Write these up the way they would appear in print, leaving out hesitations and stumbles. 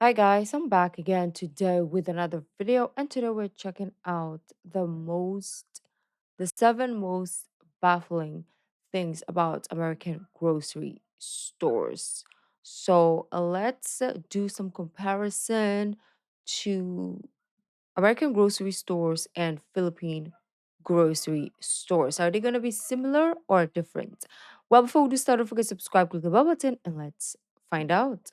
Hi guys, I'm back again today with another video, and today we're checking out the seven most baffling things about American grocery stores. So let's do some comparison to American grocery stores and Philippine grocery stores. Are they going to be similar or different? Well, before we do start, don't forget to subscribe, click the bell button, and let's find out.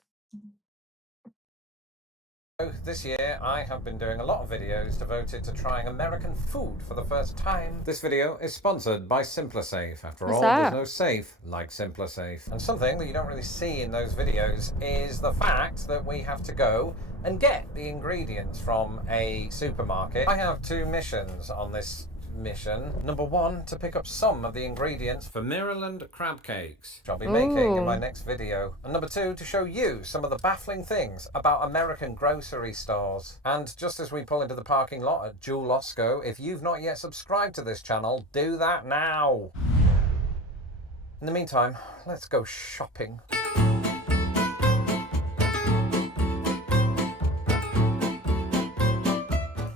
This year I have been doing a lot of videos devoted to trying American food for the first time. This video is sponsored by SimpliSafe. After What's all, there's that? no safe like SimpliSafe. And something that you don't really see in those videos is the fact that we have to go and get the ingredients from a supermarket. I have two missions on this mission. Number one, to pick up some of the ingredients for Maryland crab cakes, which I'll be making in my Ooh. next video. And number two, to show you some of the baffling things about American grocery stores. And just as we pull into the parking lot at Jewel Osco, if you've not yet subscribed to this channel, do that now. In the meantime, let's go shopping.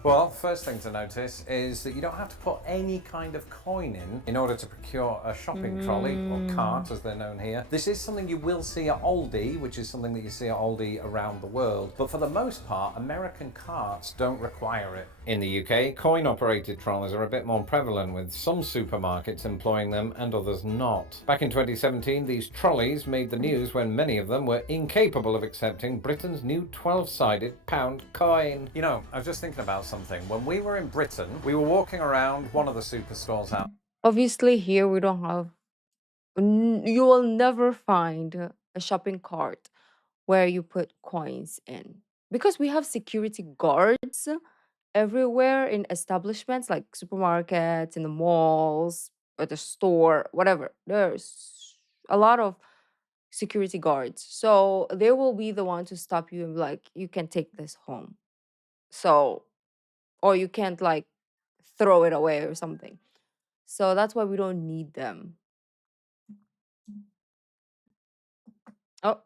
Well, first thing to notice is that you don't have to put any kind of coin in order to procure a shopping trolley, or cart as they're known here. This is something you will see at Aldi, which is something that you see at Aldi around the world. But for the most part, American carts don't require it. In the UK, coin-operated trolleys are a bit more prevalent, with some supermarkets employing them and others not. Back in 2017, these trolleys made the news when many of them were incapable of accepting Britain's new 12-sided pound coin. You know, I was just thinking about something. When we were in Britain, we were walking around one of the superstores out. Obviously, here we don't have, you will never find a shopping cart where you put coins in because we have security guards everywhere in establishments like supermarkets, in the malls, at the store, whatever. There's a lot of security guards. So they will be the one to stop you and be like, you can take this home. So, or you can't like throw it away or something. So that's why we don't need them. Oh,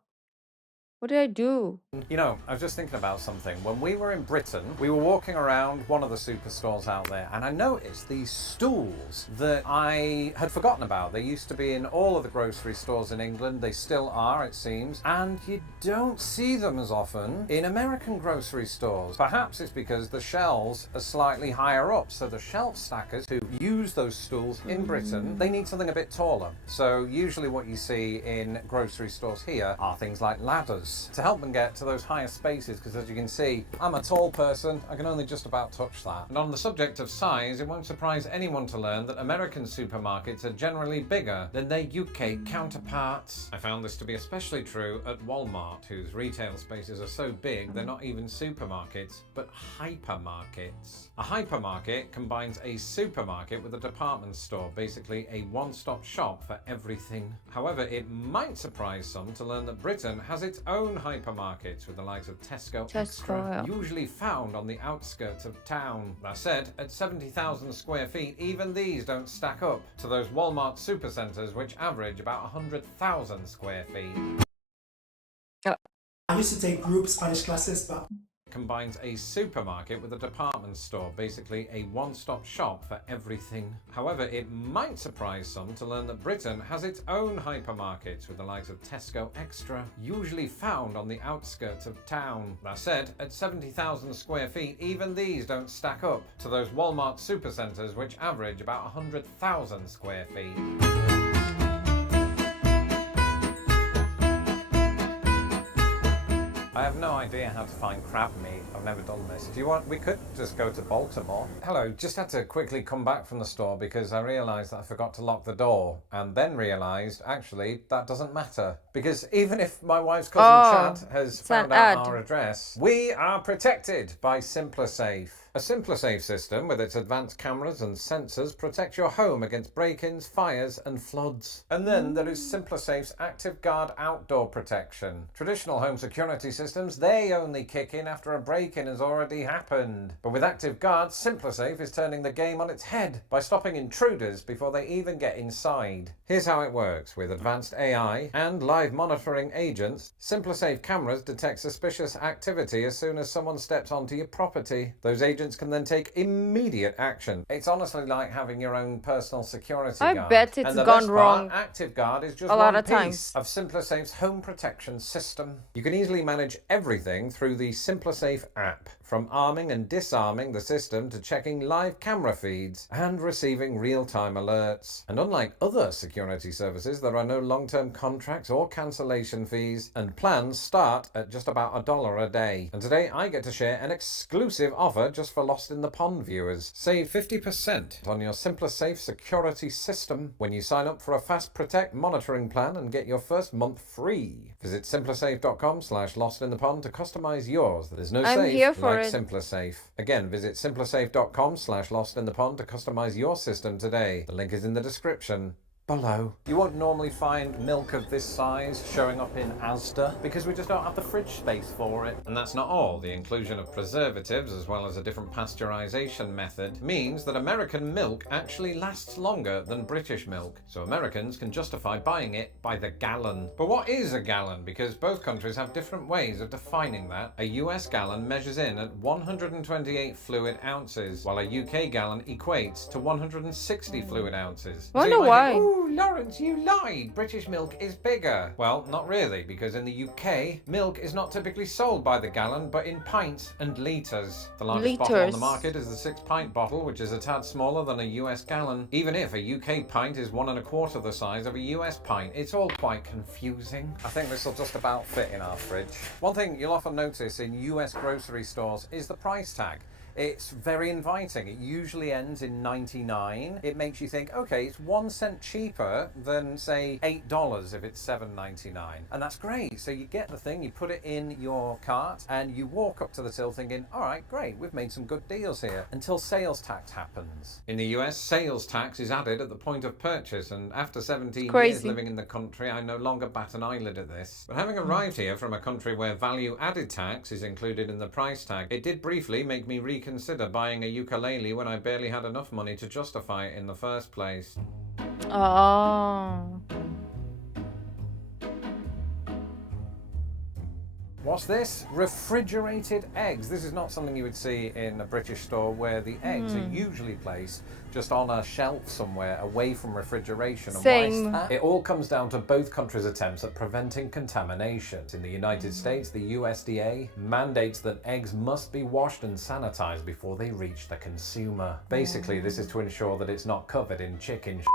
what did I do? You know, I was just thinking about something. When we were in Britain, we were walking around one of the superstores out there, and I noticed these stools that I had forgotten about. They used to be in all of the grocery stores in England. They still are, it seems. And you don't see them as often in American grocery stores. Perhaps it's because the shelves are slightly higher up. So the shelf stackers who use those stools in Britain, they need something a bit taller. So usually what you see in grocery stores here are things like ladders to help them get to those higher spaces, because as you can see, I'm a tall person, I can only just about touch that. And on the subject of size, it won't surprise anyone to learn that American supermarkets are generally bigger than their UK counterparts. I found this to be especially true at Walmart, whose retail spaces are so big they're not even supermarkets, but hypermarkets. A hypermarket combines a supermarket with a department store, basically a one-stop shop for everything. However, it might surprise some to learn that Britain has its own hypermarkets, with the likes of Tesco Tesco, Extra, yeah. usually found on the outskirts of town. That said, at 70,000 square feet, even these don't stack up to those Walmart supercenters, which average about 100,000 square feet. Uh, I used to take group Spanish classes, but Combines a supermarket with a department store, basically a one-stop shop for everything. However, it might surprise some to learn that Britain has its own hypermarkets, with the likes of Tesco Extra, usually found on the outskirts of town. That said, at 70,000 square feet, even these don't stack up to those Walmart supercenters, which average about 100,000 square feet. I have no idea how to find crab meat. I've never done this. We could just go to Baltimore. Hello, just had to quickly come back from the store because I realised that I forgot to lock the door, and then realised, actually, that doesn't matter. Because even if my wife's cousin oh, Chad has it's an found out ad. our address, we are protected by SimpliSafe. A SimpliSafe system with its advanced cameras and sensors protects your home against break-ins, fires and floods. And then there is SimpliSafe's Active Guard outdoor protection. Traditional home security systems, they only kick in after a break-in has already happened. But with Active Guard, SimpliSafe is turning the game on its head by stopping intruders before they even get inside. Here's how it works. With advanced AI and live monitoring agents, SimpliSafe cameras detect suspicious activity as soon as someone steps onto your property. Those agents can then take immediate action. It's honestly like having your own personal security guard. I bet it's and the gone best wrong part, Active Guard is just a lot one of piece times. of SimpliSafe's home protection system. You can easily manage everything through the SimpliSafe app, from arming and disarming the system to checking live camera feeds and receiving real-time alerts. And unlike other security services, there are no long-term contracts or cancellation fees, and plans start at just about $1 a day. And today I get to share an exclusive offer just for Lost in the Pond viewers. Save 50% on your SimpliSafe security system when you sign up for a Fast Protect monitoring plan and get your first month free. Visit simplisafe.com/lostinthepond to customize yours. There's no I'm safe here for like it. SimpliSafe. Again, visit simplisafe.com/lostinthepond to customize your system today. The link is in the description below. You won't normally find milk of this size showing up in Asda because we just don't have the fridge space for it. And that's not all. The inclusion of preservatives as well as a different pasteurization method means that American milk actually lasts longer than British milk, so Americans can justify buying it by the gallon. But what is a gallon? Because both countries have different ways of defining that. A US gallon measures in at 128 fluid ounces, while a UK gallon equates to 160 fluid ounces. So Wonder you might why. think, "Ooh, Lawrence, you lied. British milk is bigger." Well, not really, because in the UK, milk is not typically sold by the gallon, but in pints and litres. The largest bottle on the market is the 6-pint bottle, which is a tad smaller than a US gallon. Even if a UK pint is 1 1/4 the size of a US pint, it's all quite confusing. I think this will just about fit in our fridge. One thing you'll often notice in US grocery stores is the price tag. It's very inviting. It usually ends in 99. It makes you think, okay, it's 1 cent cheaper than, say, $8 if it's $7.99. And that's great. So you get the thing, you put it in your cart, and you walk up to the till thinking, all right, great, we've made some good deals here, until sales tax happens. In the US, sales tax is added at the point of purchase, and after 17 years living in the country, I no longer bat an eyelid at this. But having arrived here from a country where value-added tax is included in the price tag, it did briefly make me reconsider buying a ukulele when I barely had enough money to justify it in the first place. Oh. What's this? Refrigerated eggs. This is not something you would see in a British store where the eggs are usually placed just on a shelf somewhere away from refrigeration. And why is that? It all comes down to both countries' attempts at preventing contamination. In the United States, the USDA mandates that eggs must be washed and sanitized before they reach the consumer. Basically, this is to ensure that it's not covered in chicken shit.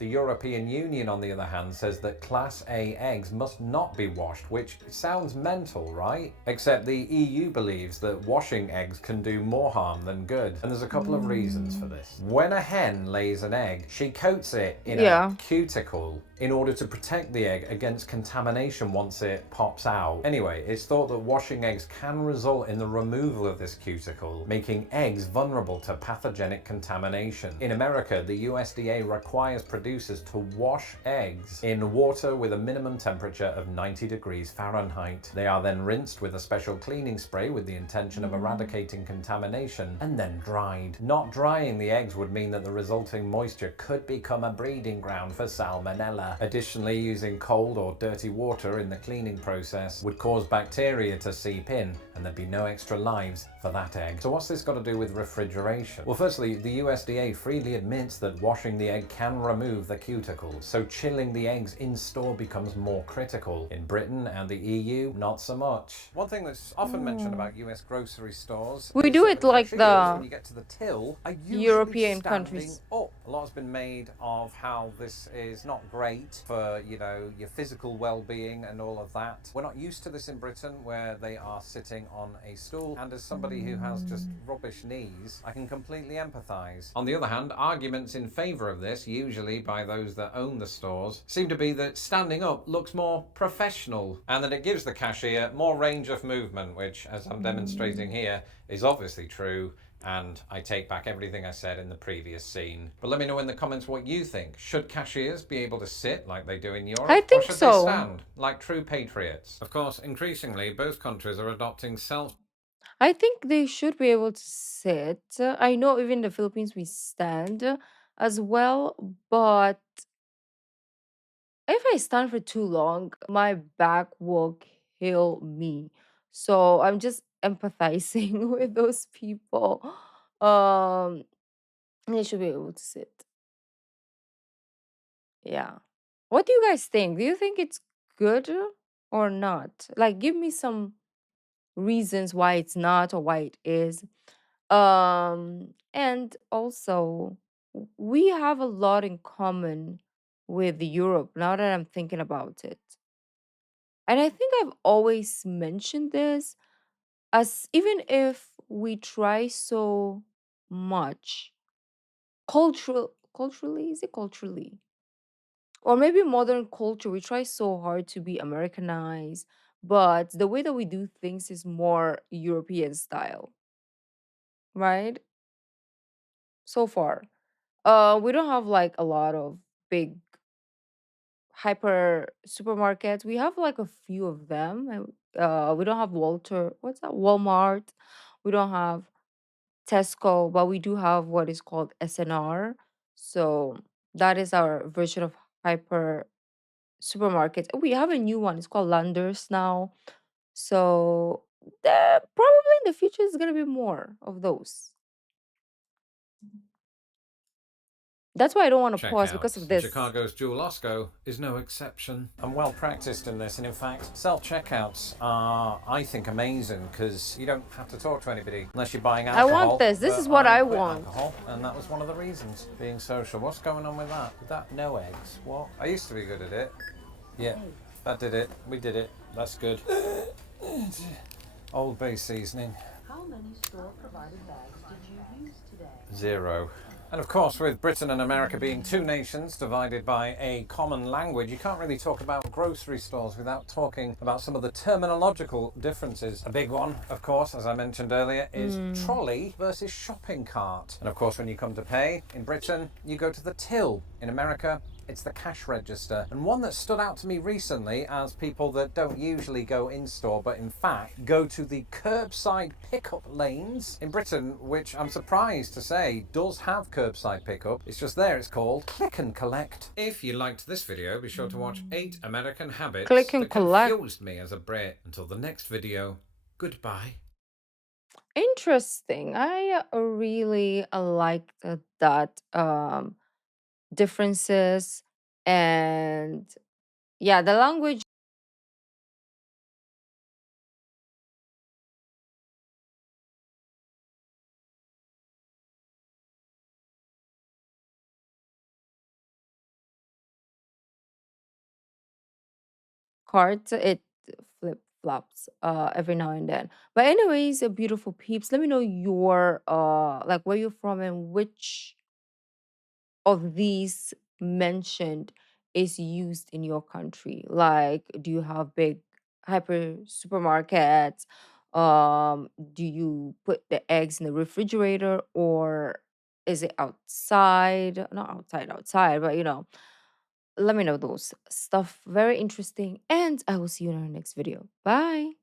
The European Union, on the other hand, says that Class A eggs must not be washed, which sounds mental, right? Except the EU believes that washing eggs can do more harm than good. And there's a couple of reasons for this. When a hen lays an egg, she coats it in a cuticle in order to protect the egg against contamination once it pops out. Anyway, it's thought that washing eggs can result in the removal of this cuticle, making eggs vulnerable to pathogenic contamination. In America, the USDA requires producers to wash eggs in water with a minimum temperature of 90 degrees Fahrenheit. They are then rinsed with a special cleaning spray with the intention of eradicating contamination and then dried. Not drying the eggs would mean that the resulting moisture could become a breeding ground for salmonella. Additionally, using cold or dirty water in the cleaning process would cause bacteria to seep in, and there'd be no extra lives for that egg. So what's this got to do with refrigeration? Well, firstly, the USDA freely admits that washing the egg can remove the cuticles, so chilling the eggs in store becomes more critical. In Britain and the EU, not so much. One thing that's often mentioned about US grocery stores We is do that it the like cashiers, when the you get to the till, are usually European standing countries. up. A lot has been made of how this is not great for, you know, your physical well-being and all of that. We're not used to this in Britain, where they are sitting on a stool, and as somebody who has just rubbish knees, I can completely empathise. On the other hand, arguments in favour of this, usually by those that own the stores, seem to be that standing up looks more professional, and that it gives the cashier more range of movement, which, as I'm demonstrating here, is obviously true, And I take back everything I said in the previous scene. But let me know in the comments what you think. Should cashiers be able to sit like they do in I Europe? Or think should they so. stand like true patriots? Of course, increasingly, both countries are adopting self. I think they should be able to sit. I know even in the Philippines we stand as well, but if I stand for too long, my back will kill me. So I'm just empathizing with those people. Um, they should be able to sit. Yeah. What do you guys think? Do you think it's good or not? Like, give me some reasons why it's not or why it is. And also, we have a lot in common with Europe now that I'm thinking about it. And I think I've always mentioned this as even if we try so much culturally, is it culturally? Or maybe modern culture, we try so hard to be Americanized, but the way that we do things is more European style, right? So far. We don't have like a lot of big hyper supermarkets. We have like a few of them. We don't have what's that? Walmart. We don't have Tesco, but we do have what is called SNR. So that is our version of hyper supermarkets. We have a new one. It's called Landers now. So there probably in the future is gonna be more of those. That's why I don't want to pause because of Checkouts. And this. Chicago's Jewel Osco is no exception. I'm well practiced in this, and in fact, self checkouts are, I think, amazing because you don't have to talk to anybody unless you're buying I want alcohol. this. This But is what I I quit want. alcohol, and that was one of the reasons. Being social. What's going on with that? With that no eggs? What? I used to be good at it. Yeah, that did it. We did it. That's good. Old Bay seasoning. How many store-provided bags did you use today? 0. And of course, with Britain and America being two nations divided by a common language, you can't really talk about grocery stores without talking about some of the terminological differences. A big one, of course, as I mentioned earlier, is trolley versus shopping cart. And of course, when you come to pay in Britain, you go to the till. In America, it's the cash register. And one that stood out to me recently as people that don't usually go in store, but in fact go to the curbside pickup lanes in Britain, which I'm surprised to say does have curbside pickup. It's just there, it's called click and collect. If you liked this video, be sure to watch 8 American habits Click and that collect. confused me as a Brit. Until the next video, goodbye. Interesting. I really like that differences and yeah, the language cards it flip flops every now and then. But anyways, beautiful peeps, let me know your like where you're from and which of these mentioned is used in your country? Like, do you have big hyper supermarkets? Do you put the eggs in the refrigerator or is it outside? Not outside, but let me know those stuff. Very interesting. And I will see you in our next video. Bye.